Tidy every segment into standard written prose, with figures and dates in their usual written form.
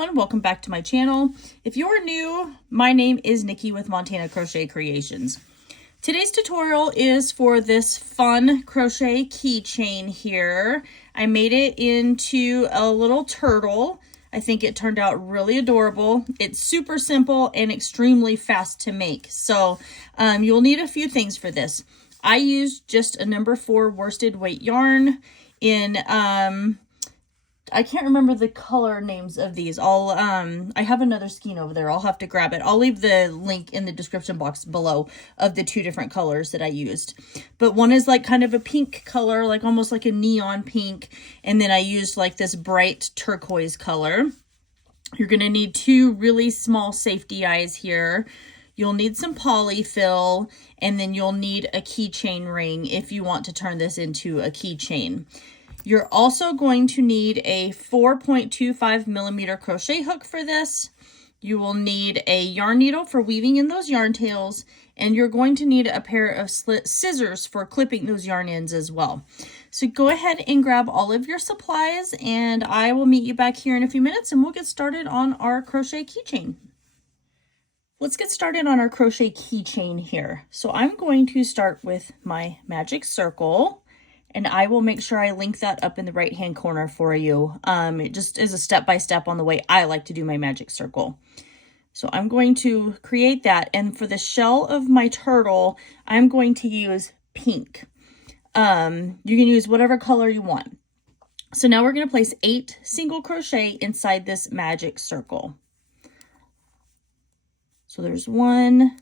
everyone, welcome back to my channel. If you're new, my name is Nikki with Montana Crochet Creations. Today's tutorial is for this fun crochet keychain here. I made it into a little turtle. I think it turned out really adorable. It's super simple and extremely fast to make. So you'll need a few things for this. I used just a number 4 worsted weight yarn in I can't remember the color names of these. I have another skein over there. I'll have to grab it. I'll leave the link in the description box below of the 2 different colors that I used. But one is like kind of a pink color, like almost like a neon pink. And then I used like this bright turquoise color. You're going to need 2 really small safety eyes here. You'll need some polyfill, and then you'll need a keychain ring if you want to turn this into a keychain. You're also going to need a 4.25 millimeter crochet hook for this. You will need a yarn needle for weaving in those yarn tails, and you're going to need a pair of scissors for clipping those yarn ends as well. So go ahead and grab all of your supplies, and I will meet you back here in a few minutes, and we'll get started on our crochet keychain. Let's get started on our crochet keychain here. So I'm going to start with my magic circle. And I will make sure I link that up in the right hand corner for you. It just is a step-by-step on the way I like to do my magic circle. So I'm going to create that. And for the shell of my turtle, I'm going to use pink. You can use whatever color you want. So now we're going to place 8 single crochet inside this magic circle. So there's 1,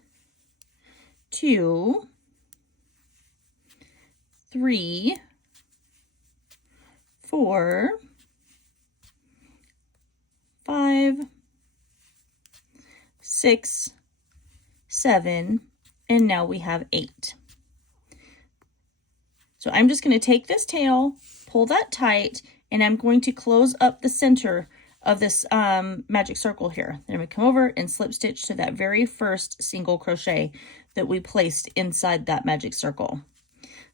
2, 3, 4, 5, 6, 7, and now we have 8. So I'm just going to take this tail, pull that tight, and I'm going to close up the center of this magic circle here. Then I'm going to come over and slip stitch to that very first single crochet that we placed inside that magic circle.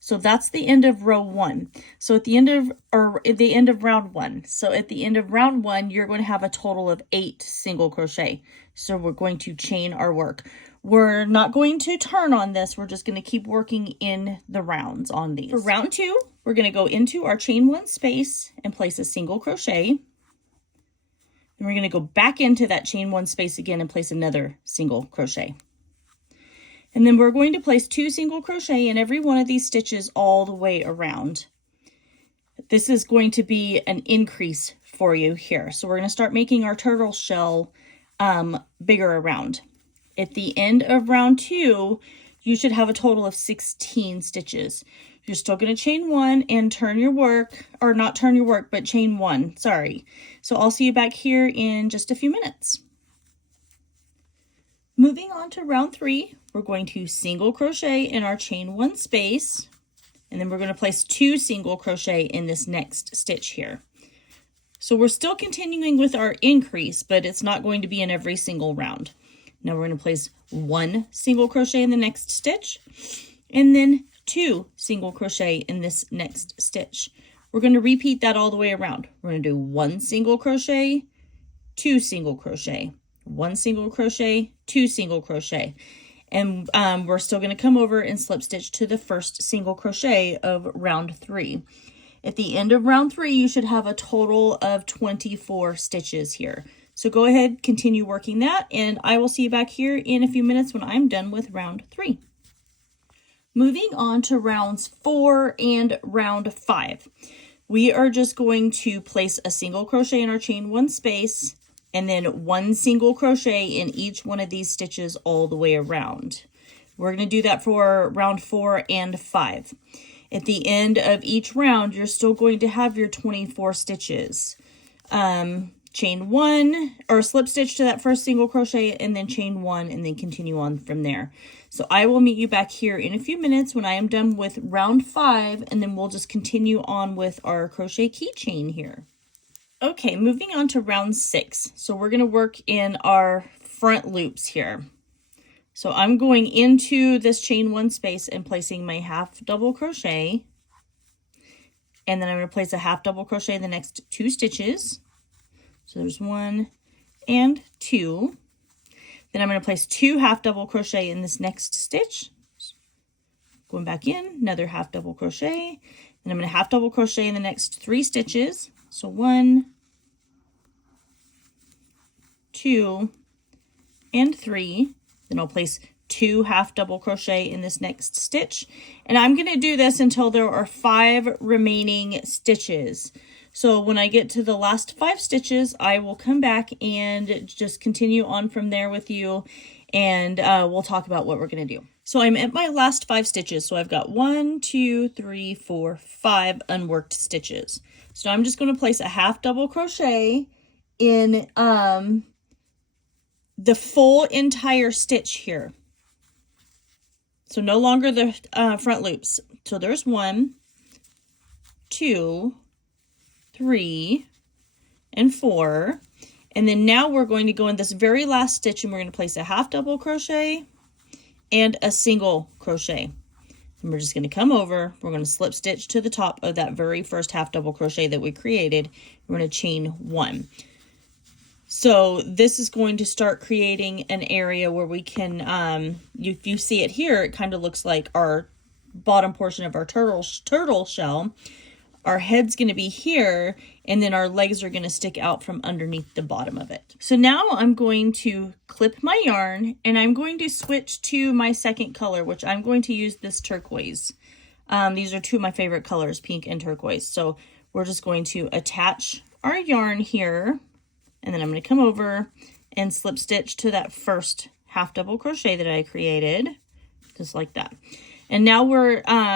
So that's the end of row 1. So at the end of round 1. So at the end of round 1, you're going to have a total of 8 single crochet. So we're going to chain our work. We're not going to turn on this. We're just going to keep working in the rounds on these. For round 2, we're going to go into our chain 1 space and place a single crochet. Then we're going to go back into that chain 1 space again and place another single crochet. And then we're going to place 2 single crochet in every one of these stitches all the way around. This is going to be an increase for you here. So we're going to start making our turtle shell bigger around. At the end of round 2, you should have a total of 16 stitches. You're still going to chain 1 and turn your work, or not turn your work, but chain 1, sorry. So I'll see you back here in just a few minutes. Moving on to round 3, we're going to single crochet in our chain 1 space, and then we're going to place 2 single crochet in this next stitch here. So we're still continuing with our increase, but it's not going to be in every single round. Now we're going to place 1 single crochet in the next stitch, and then 2 single crochet in this next stitch. We're going to repeat that all the way around. We're going to do 1 single crochet, 2 single crochet, 1 single crochet, 2 single crochet, and we're still going to come over and slip stitch to the first single crochet of round 3. At the end of round 3, you should have a total of 24 stitches here. So go ahead, continue working that, and I will see you back here in a few minutes when I'm done with round 3. Moving on to rounds 4 and round 5. We are just going to place a single crochet in our chain 1 space, and then 1 single crochet in each one of these stitches all the way around. We're going to do that for round 4 and 5. At the end of each round, you're still going to have your 24 stitches. Chain 1 or slip stitch to that first single crochet, and then chain 1, and then continue on from there. So I will meet you back here in a few minutes when I am done with round 5, and then we'll just continue on with our crochet keychain here. Okay, moving on to round 6. So we're going to work in our front loops here. So I'm going into this chain 1 space and placing my half double crochet, and then I'm going to place a half double crochet in the next 2 stitches. So there's 1, and 2. Then I'm going to place 2 half double crochet in this next stitch. Going back in, another half double crochet, and I'm going to half double crochet in the next 3 stitches. So 1, 2, and 3. Then I'll place 2 half double crochet in this next stitch, and I'm going to do this until there are 5 remaining stitches. So when I get to the last 5 stitches, I will come back and just continue on from there with you, and we'll talk about what we're going to do. So I'm at my last 5 stitches. So I've got 1, 2, 3, 4, 5 unworked stitches. So I'm just going to place a half double crochet in the full entire stitch here. So no longer the front loops. So there's 1, 2, 3, and 4. And then now we're going to go in this very last stitch and we're going to place a half double crochet and a single crochet. And we're just going to come over, we're going to slip stitch to the top of that very first half double crochet that we created. We're going to chain 1. So this is going to start creating an area where we can, if you see it here, it kind of looks like our bottom portion of our turtle shell. Our head's going to be here, and then our legs are going to stick out from underneath the bottom of it. So now I'm going to clip my yarn, and I'm going to switch to my second color, which I'm going to use this turquoise. These are 2 of my favorite colors, pink and turquoise. So we're just going to attach our yarn here, and then I'm going to come over and slip stitch to that first half double crochet that I created, just like that. And now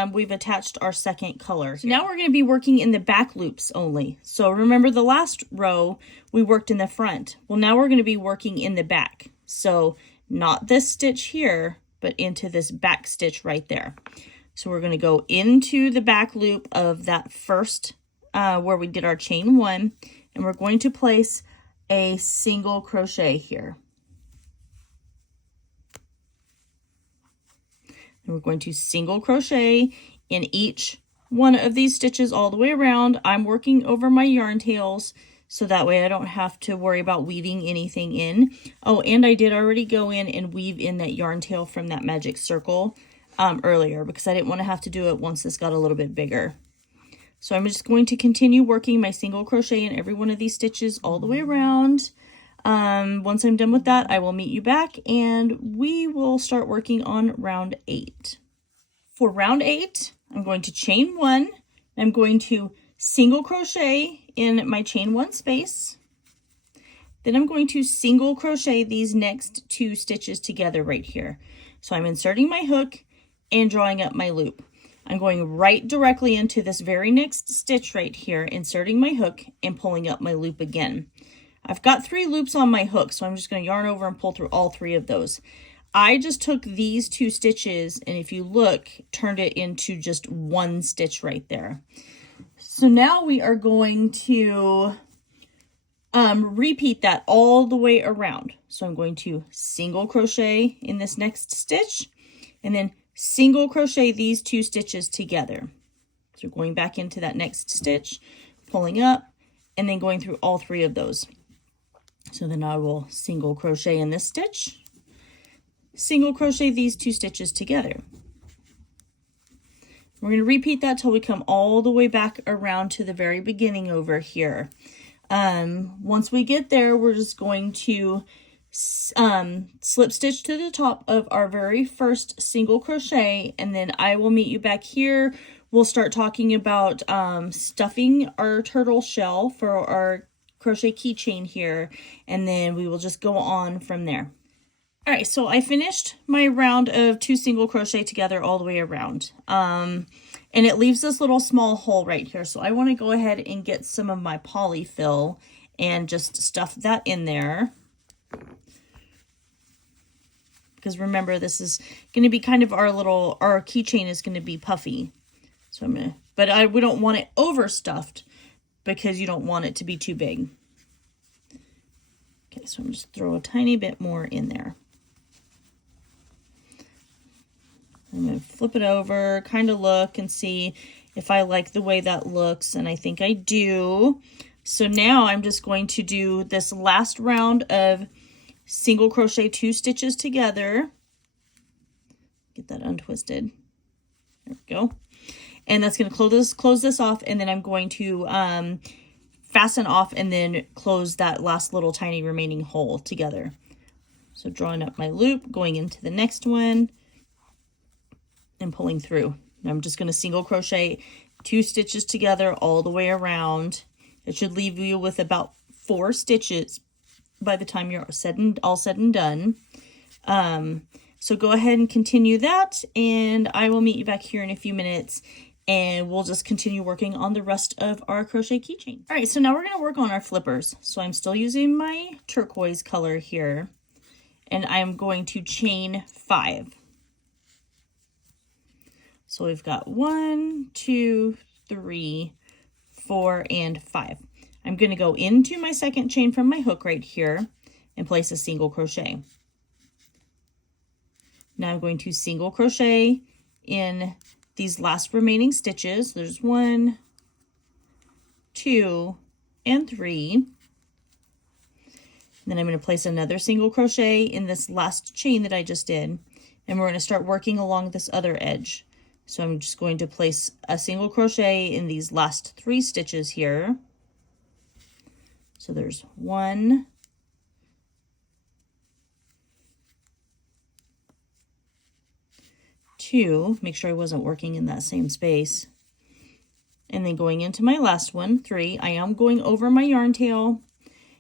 we've attached our second color. So now we're going to be working in the back loops only. So remember the last row we worked in the front. Well, now we're going to be working in the back. So not this stitch here, but into this back stitch right there. So we're going to go into the back loop of that first where we did our chain 1, and we're going to place a single crochet here. And we're going to single crochet in each one of these stitches all the way around. I'm working over my yarn tails so that way I don't have to worry about weaving anything in. Oh, and I did already go in and weave in that yarn tail from that magic circle earlier because I didn't want to have to do it once this got a little bit bigger. So I'm just going to continue working my single crochet in every one of these stitches all the way around. Once I'm done with that, I will meet you back and we will start working on round 8. For round 8, I'm going to chain 1. I'm going to single crochet in my chain 1 space. Then I'm going to single crochet these next 2 stitches together right here. So I'm inserting my hook and drawing up my loop. I'm going right directly into this very next stitch right here, inserting my hook and pulling up my loop again. I've got 3 loops on my hook, so I'm just going to yarn over and pull through all 3 of those. I just took these 2 stitches, and if you look, turned it into just 1 stitch right there. So now we are going to repeat that all the way around. So I'm going to single crochet in this next stitch, and then single crochet these 2 stitches together. So going back into that next stitch, pulling up, and then going through all 3 of those. So then I will single crochet in this stitch, single crochet these 2 stitches together. We're going to repeat that till we come all the way back around to the very beginning over here. Once we get there, we're just going to slip stitch to the top of our very first single crochet, and then I will meet you back here. We'll start talking about stuffing our turtle shell for our crochet keychain here, and then we will just go on from there. All right, so I finished my round of 2 single crochet together all the way around, and it leaves this little small hole right here. So I want to go ahead and get some of my polyfill and just stuff that in there, because remember, this is going to be kind of our keychain is going to be puffy. So I'm gonna, but we don't want it overstuffed because you don't want it to be too big. Okay, so I'm just throw a tiny bit more in there. I'm going to flip it over, kind of look and see if I like the way that looks, and I think I do. So now I'm just going to do this last round of single crochet 2 stitches together. Get that untwisted. There we go. And that's going to close this off, and then I'm going to fasten off and then close that last little tiny remaining hole together. So drawing up my loop, going into the next one, and pulling through. And I'm just going to single crochet 2 stitches together all the way around. It should leave you with about 4 stitches by the time you're all said and done. So go ahead and continue that, and I will meet you back here in a few minutes, and we'll just continue working on the rest of our crochet keychain. All right, so now we're going to work on our flippers. So I'm still using my turquoise color here, and I'm going to chain 5. So we've got 1, 2, 3, 4, and 5. I'm going to go into my second chain from my hook right here and place a single crochet. Now I'm going to single crochet in these last remaining stitches. There's 1, 2, and 3. And then I'm going to place another single crochet in this last chain that I just did, and we're going to start working along this other edge. So I'm just going to place a single crochet in these last 3 stitches here. So there's 1, 2, make sure I wasn't working in that same space. And then going into my last one, 3, I am going over my yarn tail.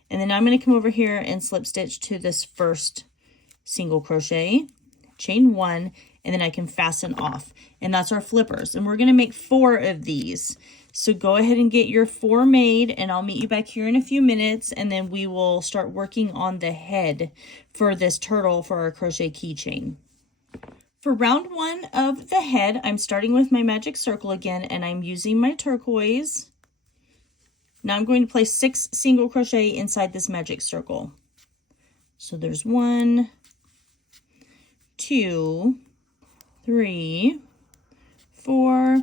And then I'm going to come over here and slip stitch to this first single crochet, chain 1, and then I can fasten off. And that's our flippers. And we're going to make 4 of these. So go ahead and get your 4 made, and I'll meet you back here in a few minutes, and then we will start working on the head for this turtle for our crochet keychain. For round 1 of the head, I'm starting with my magic circle again, and I'm using my turquoise. Now I'm going to place 6 single crochet inside this magic circle. So there's 1, 2, 3, 4,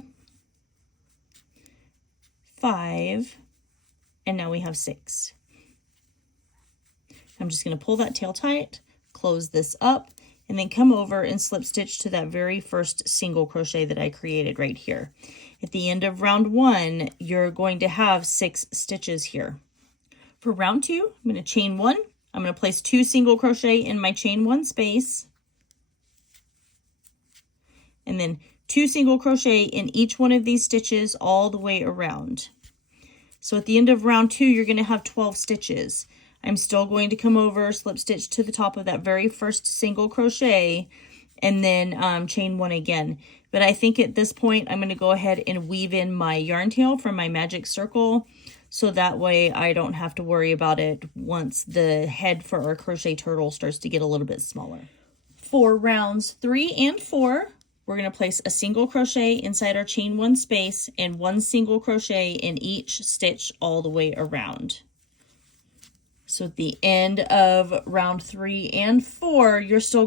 5, and now we have 6. I'm just going to pull that tail tight, close this up, and then come over and slip stitch to that very first single crochet that I created right here. At the end of round 1, you're going to have 6 stitches here. For round 2, I'm going to chain 1. I'm going to place 2 single crochet in my chain 1 space, and then 2 single crochet in each one of these stitches all the way around. So at the end of round 2, you're going to have 12 stitches. I'm still going to come over, slip stitch to the top of that very first single crochet, and then chain 1 again. But I think at this point, I'm going to go ahead and weave in my yarn tail from my magic circle, so that way I don't have to worry about it once the head for our crochet turtle starts to get a little bit smaller. For rounds 3 and 4, we're going to place a single crochet inside our chain 1 space and 1 single crochet in each stitch all the way around. So at the end of round 3 and 4, you're still